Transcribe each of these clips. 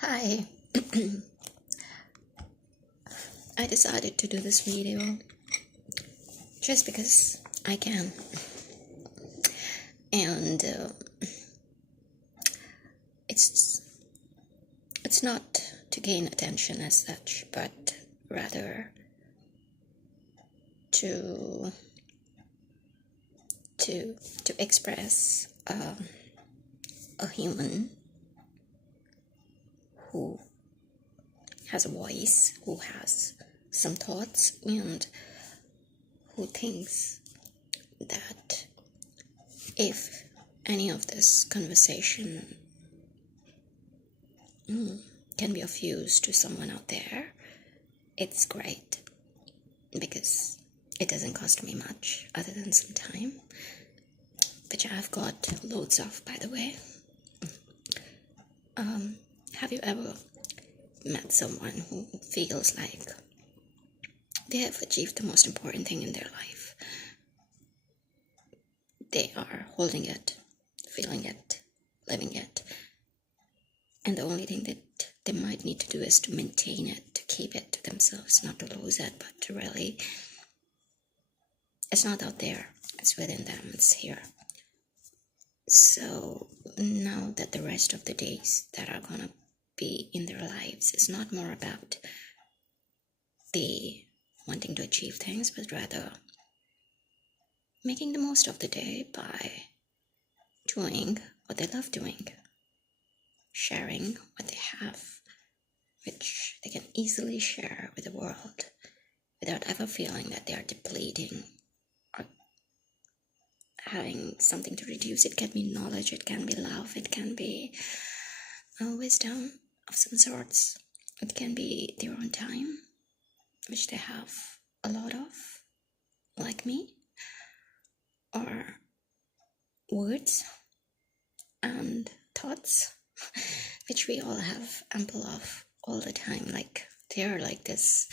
Hi, I decided to do this video just because I can, and it's it's not to gain attention as such, but rather to to express a human who has a voice, who has some thoughts, and who thinks that if any of this conversation can be of use to someone out there, it's great because it doesn't cost me much other than some time, which I've got loads of, by the way. Have you ever met someone who feels like they have achieved the most important thing in their life? They are holding it, feeling it, living it, and the only thing that they might need to do is to maintain it, to keep it to themselves, not to lose it, but to really, it's not out there, it's within them, it's here. So now that the rest of the days that are gonna be in their lives is not more about the wanting to achieve things, but rather making the most of the day by doing what they love doing, sharing what they have, which they can easily share with the world without ever feeling that they are depleting or having something to reduce. It can be knowledge, it can be love, it can be wisdom of some sorts, it can be their own time, which they have a lot of, like me, or words and thoughts, which we all have ample of all the time. Like they are like this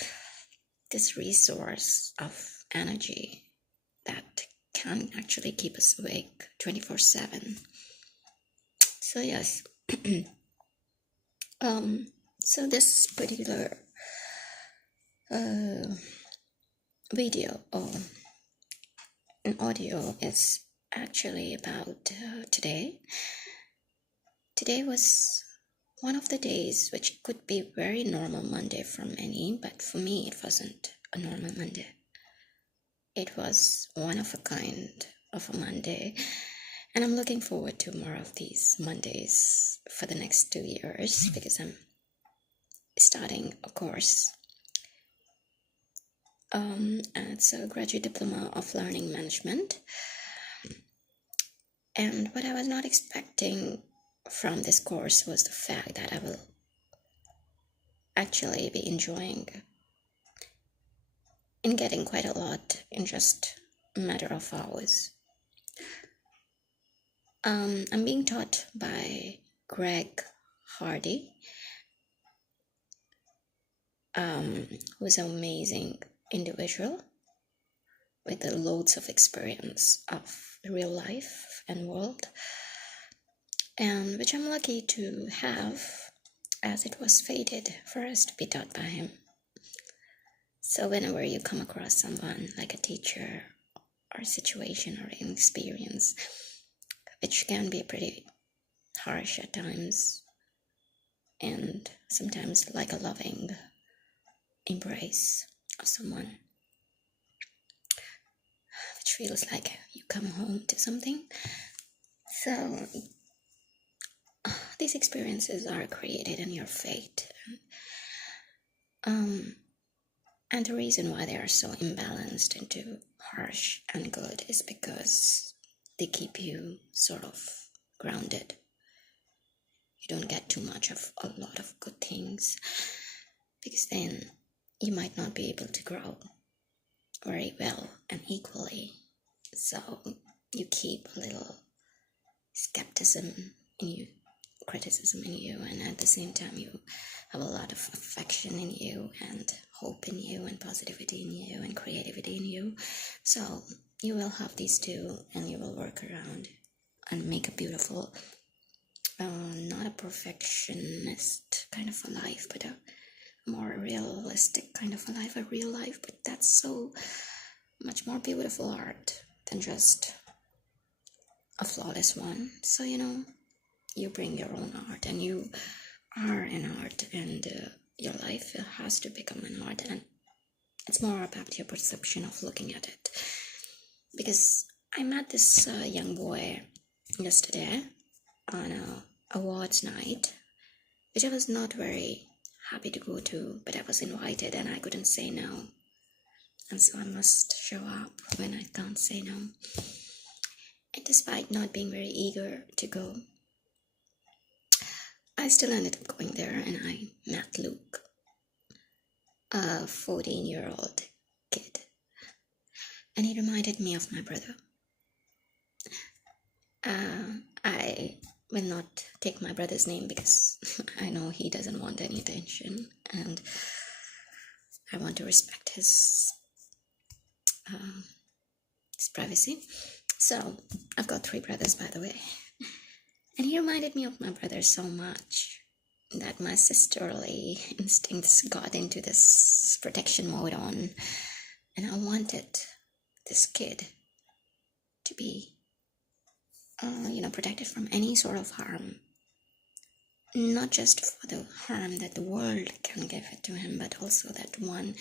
resource of energy that can actually keep us awake 24/7. So yes, so this particular video or an audio is actually about today. Today was one of the days which could be very normal Monday for many, but for me it wasn't a normal Monday. It was one of a kind of a Monday, and I'm looking forward to more of these Mondays for the next 2 years because I'm starting a course. And it's a graduate diploma of learning management. And what I was not expecting from this course was the fact that I will actually be enjoying and getting quite a lot in just a matter of hours. I'm being taught by Greg Hardy, who's an amazing individual with loads of experience of real life and world, and which I'm lucky to have, as it was fated for us to be taught by him. So whenever you come across someone like a teacher or a situation or an experience, which can be pretty harsh at times, and sometimes like a loving embrace of someone, which feels like you come home to something. So these experiences are created in your fate. And the reason why they are so imbalanced into harsh and good is because they keep you sort of grounded. You don't get too much of a lot of good things, because then you might not be able to grow very well and equally. So you keep a little skepticism in you, criticism in you, and at the same time you have a lot of affection in you and hope in you and positivity in you and creativity in you. So you will have these two, and you will work around and make a beautiful not a perfectionist kind of a life, but a more realistic kind of a life, a real life. But that's so much more beautiful art than just a flawless one. So, you bring your own art, and you are an art, and your life has to become an art, and it's more about your perception of looking at it. Because I met this young boy yesterday on a awards night, which I was not very happy to go to, but I was invited and I couldn't say no. And so I must show up when I can't say no. And despite not being very eager to go, I still ended up going there, and I met Luke, a 14-year-old kid. And he reminded me of my brother. I will not take my brother's name because I know he doesn't want any attention, and I want to respect his privacy. So I've got 3 brothers, by the way, and he reminded me of my brother so much that my sisterly instincts got into this protection mode on, and I wanted this kid to be protected from any sort of harm, not just for the harm that the world can give it to him, but also that one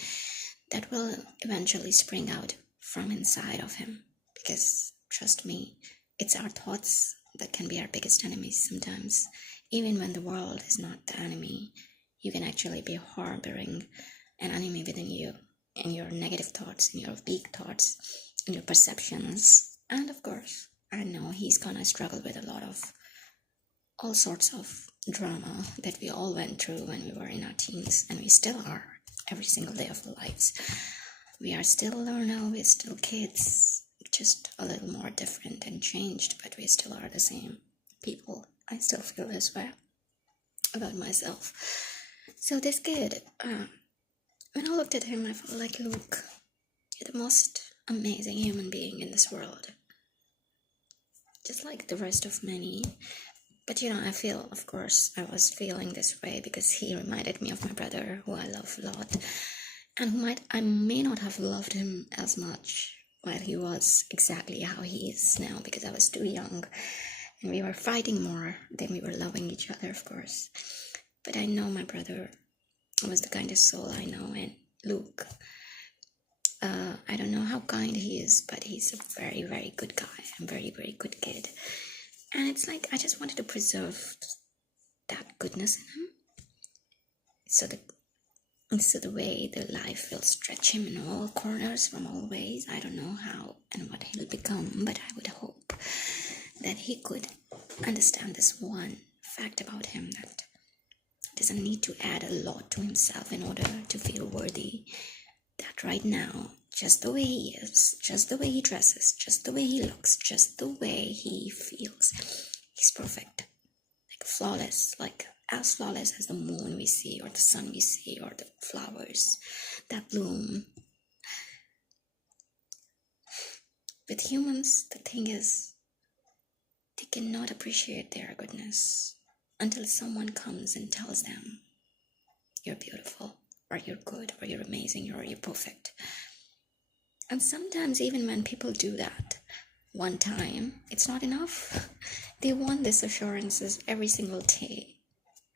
that will eventually spring out from inside of him. Because trust me, it's our thoughts that can be our biggest enemies sometimes. Even when the world is not the enemy, you can actually be harboring an enemy within you, in your negative thoughts, in your weak thoughts, in your perceptions. And of course, I know he's gonna struggle with a lot of all sorts of drama that we all went through when we were in our teens, and we still are every single day of our lives. We are still learner, we're still kids, just a little more different and changed, but we still are the same people. I still feel this way about myself. So this kid, when I looked at him, I felt like, Luke, you're the most amazing human being in this world. Just like the rest of many. But I feel, of course, I was feeling this way because he reminded me of my brother, who I love a lot, and who I may not have loved him as much while he was exactly how he is now, because I was too young and we were fighting more than we were loving each other, of course. But I know my brother was the kindest soul I know, and Luke, I don't know how kind he is, but he's a very, very good guy, a very, very good kid. And it's like I just wanted to preserve that goodness in him, so the way the life will stretch him in all corners from all ways. I don't know how and what he'll become, but I would hope that he could understand this one fact about him, that he doesn't need to add a lot to himself in order to feel worthy. That right now, just the way he is, just the way he dresses, just the way he looks, just the way he feels, he's perfect, like flawless, like as flawless as the moon we see, or the sun we see, or the flowers that bloom. With humans, the thing is, they cannot appreciate their goodness until someone comes and tells them, you're beautiful, or you're good, or you're amazing, or you're perfect. And sometimes even when people do that one time, it's not enough. They want these assurances every single day.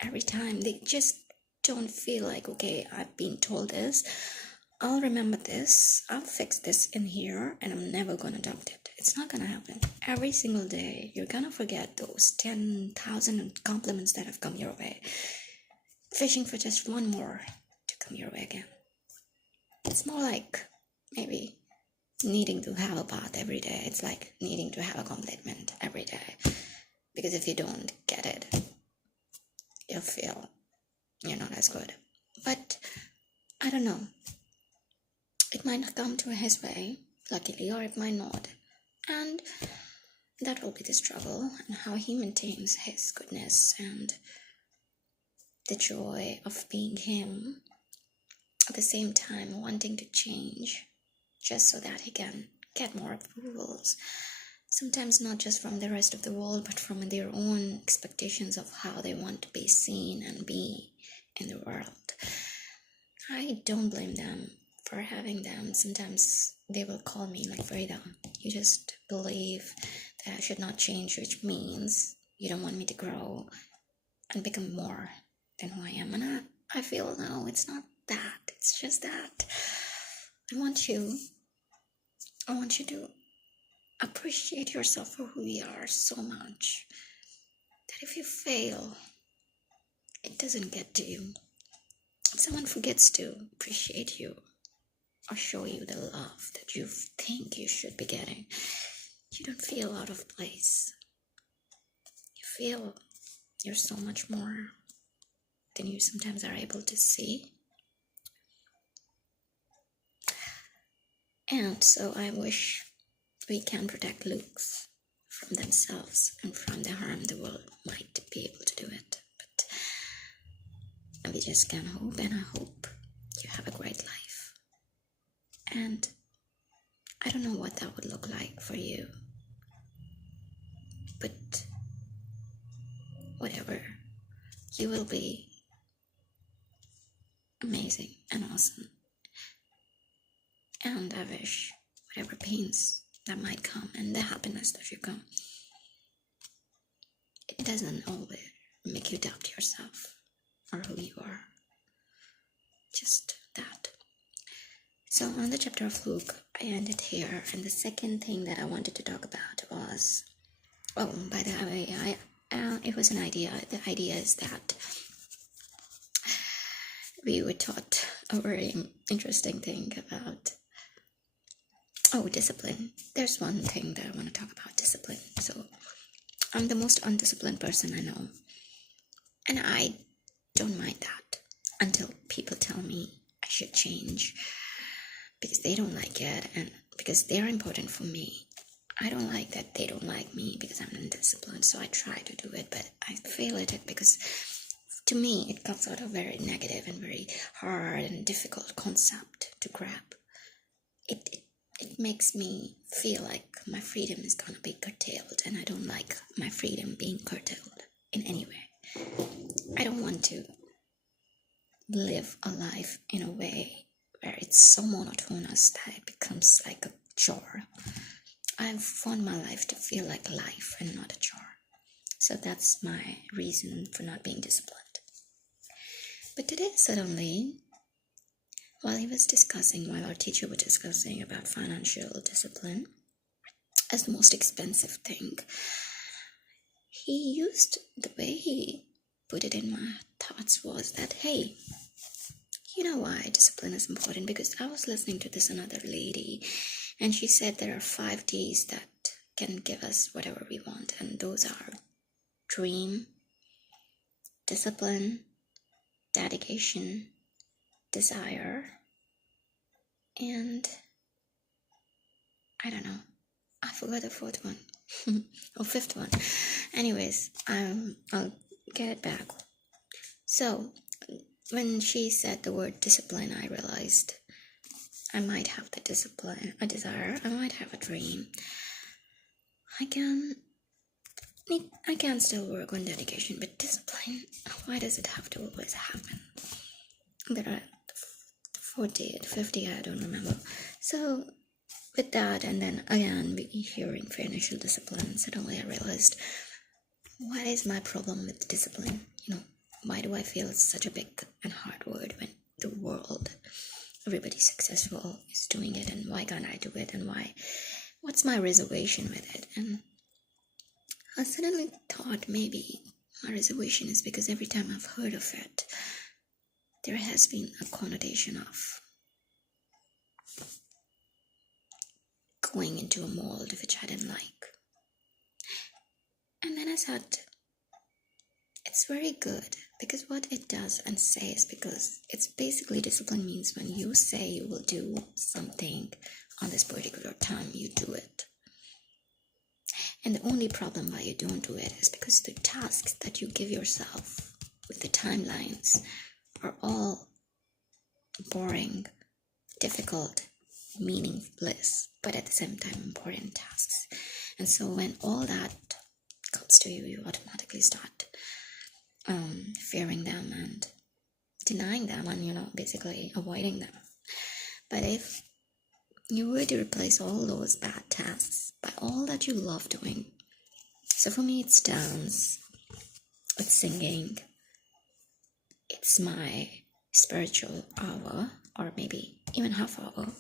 Every time. They just don't feel like, okay, I've been told this, I'll remember this, I'll fix this in here, and I'm never gonna doubt it. It's not gonna happen. Every single day, you're gonna forget those 10,000 compliments that have come your way, fishing for just one more to come your way again. It's more like maybe needing to have a bath every day. It's like needing to have a compliment every day, because if you don't get it, you'll feel you're not as good. But I don't know, it might not come to his way, luckily, or it might not, and that will be the struggle, and how he maintains his goodness and the joy of being him, at the same time wanting to change just so that he can get more approvals Sometimes not just from the rest of the world, but from their own expectations of how they want to be seen and be in the world. I don't blame them for having them. Sometimes they will call me like, Farida, you just believe that I should not change, which means you don't want me to grow and become more than who I am. And I feel, no, it's not that. It's just that I want you to appreciate yourself for who you are so much that if you fail, it doesn't get to you. If someone forgets to appreciate you or show you the love that you think you should be getting, you don't feel out of place. You feel you're so much more than you sometimes are able to see. And so I wish we can protect looks from themselves and from the harm the world might be able to do it. But we just can hope, and I hope you have a great life. And I don't know what that would look like for you, but whatever, you will be amazing and awesome. And I wish whatever pains that might come and the happiness that should come, it doesn't always make you doubt yourself or who you are. Just that. So on the chapter of Luke, I ended here, and the second thing that I wanted to talk about was, by the way, it was an idea. The idea is that we were taught a very interesting thing about discipline. There's one thing that I want to talk about, discipline. So I'm the most undisciplined person I know, and I don't mind that until people tell me I should change because they don't like it and because they're important for me. I don't like that they don't like me because I'm undisciplined, so I try to do it, but I fail at it because to me it comes out of very negative and very hard and difficult concept to grab. It makes me feel like my freedom is gonna be curtailed, and I don't like my freedom being curtailed in any way. I don't want to live a life in a way where it's so monotonous that it becomes like a chore. I want my life to feel like life and not a chore. So that's my reason for not being disciplined. But today suddenly, while our teacher was discussing about financial discipline as the most expensive thing, he used the way he put it in my thoughts was that, hey, you know why discipline is important? Because I was listening to this another lady, and she said there are 5 Ds that can give us whatever we want, and those are dream, discipline, dedication, desire, and I don't know, I forgot the 4th one or 5th one. Anyways, I'll get it back. So when she said the word discipline, I realized I might have the discipline, a desire, I might have a dream. I can still work on dedication, but discipline, why does it have to always happen? There are 40, 50, I don't remember. So with that, and then again hearing financial discipline, suddenly I realized, what is my problem with discipline? Why do I feel it's such a big and hard word when the world, everybody successful is doing it, and why can't I do it, and what's my reservation with it? And I suddenly thought maybe my reservation is because every time I've heard of it, there has been a connotation of going into a mold which I didn't like. And then I thought, it's very good because what it does and says, because it's basically discipline means when you say you will do something on this particular time, you do it. And the only problem why you don't do it is because the tasks that you give yourself with the timelines are all boring, difficult, meaningless, but at the same time important tasks. And so when all that comes to you, you automatically start fearing them and denying them and, basically avoiding them. But if you were to replace all those bad tasks by all that you love doing, so for me it's dance, it's singing, it's my spiritual hour, or maybe even half hour.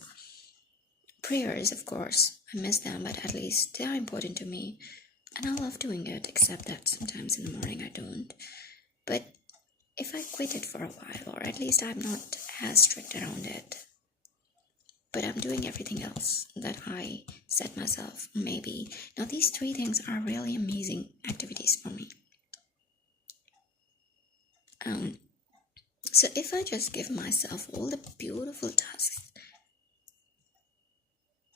Prayers, of course, I miss them, but at least they are important to me, and I love doing it, except that sometimes in the morning I don't. But if I quit it for a while, or at least I'm not as strict around it, but I'm doing everything else that I set myself, maybe. Now, these 3 things are really amazing activities for me. So if I just give myself all the beautiful tasks,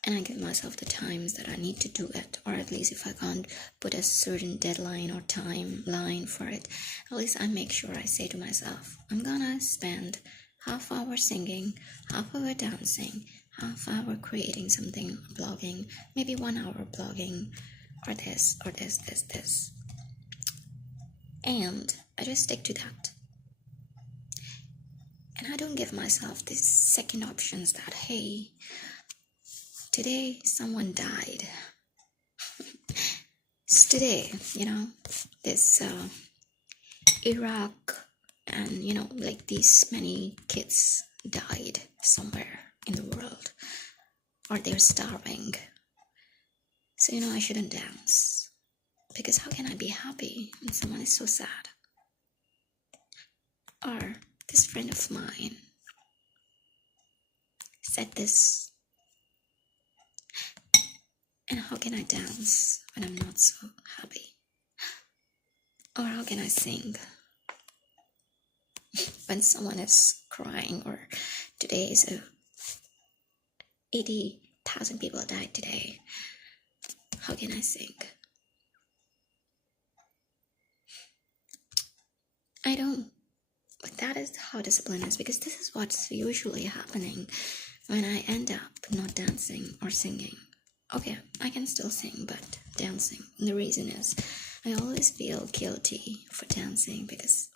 and I give myself the times that I need to do it, or at least if I can't put a certain deadline or timeline for it, at least I make sure I say to myself, I'm gonna spend half hour singing, half hour dancing, half hour creating something, blogging, maybe 1 hour blogging, or this, this. And I just stick to that. And I don't give myself these second options that, hey, today someone died. Today, this Iraq and, like these many kids died somewhere in the world, or they're starving. So, I shouldn't dance, because how can I be happy when someone is so sad? Or this friend of mine said this, and how can I dance when I'm not so happy? Or how can I sing when someone is crying? Or today is 80,000 people died today. How can I sing? I don't. But that is how discipline is, because this is what's usually happening when I end up not dancing or singing. Okay, I can still sing, but dancing. And the reason is I always feel guilty for dancing because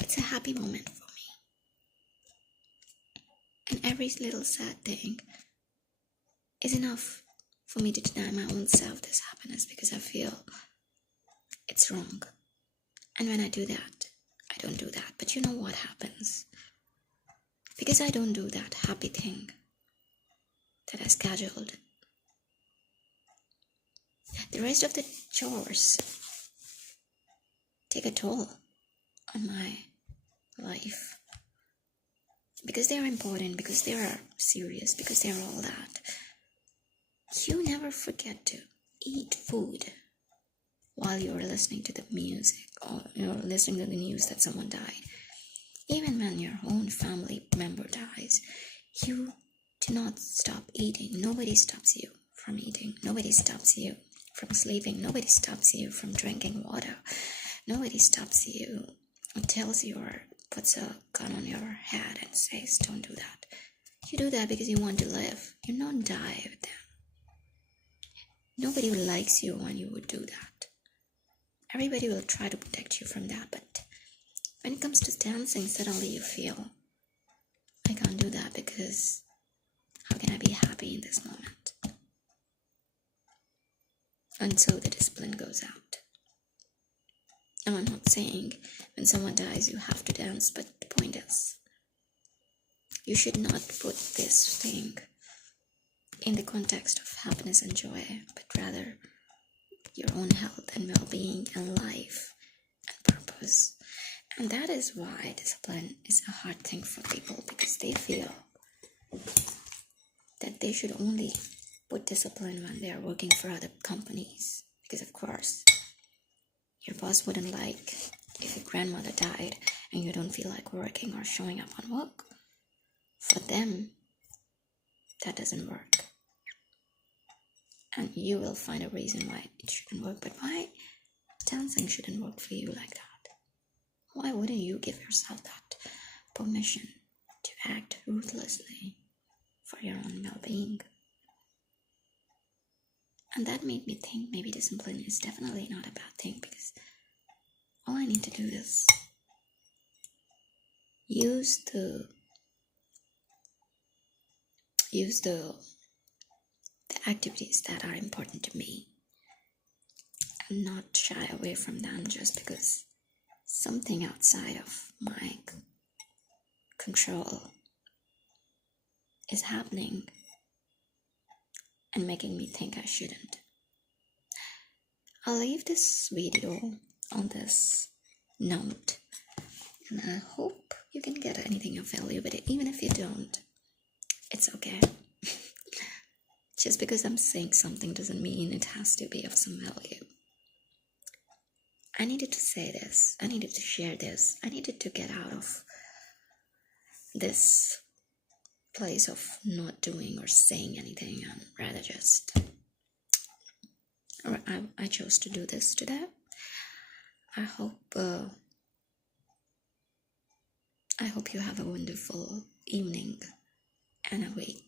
it's a happy moment for me. And every little sad thing is enough for me to deny my own self this happiness, because I feel it's wrong. And when I do that, I don't do that. But you know what happens? Because I don't do that happy thing that I scheduled, the rest of the chores take a toll on my life. Because they are important, because they are serious, because they are all that. You never forget to eat food while you're listening to the music, or you're listening to the news that someone died. Even when your own family member dies, you do not stop eating. Nobody stops you from eating. Nobody stops you from sleeping. Nobody stops you from drinking water. Nobody stops you and tells you or puts a gun on your head and says, don't do that. You do that because you want to live. You don't die with them. Nobody likes you when you would do that. Everybody will try to protect you from that, but when it comes to dancing, suddenly you feel, I can't do that because how can I be happy in this moment? And so the discipline goes out. And I'm not saying when someone dies you have to dance, but the point is, you should not put this thing in the context of happiness and joy, but rather your own health and well-being and life and purpose. And that is why discipline is a hard thing for people, because they feel that they should only put discipline when they are working for other companies. Because of course, your boss wouldn't like if your grandmother died and you don't feel like working or showing up on work. For them, that doesn't work. And you will find a reason why it shouldn't work. But why dancing shouldn't work for you like that? Why wouldn't you give yourself that permission to act ruthlessly for your own well-being? And that made me think maybe discipline is definitely not a bad thing, because all I need to do is use the activities that are important to me and not shy away from them just because something outside of my control is happening and making me think I shouldn't. I'll leave this video on this note, and I hope you can get anything of value, but even if you don't, it's okay. Just because I'm saying something doesn't mean it has to be of some value. I needed to say this. I needed to share this. I needed to get out of this place of not doing or saying anything, and rather just... I chose to do this today. I hope you have a wonderful evening and a week.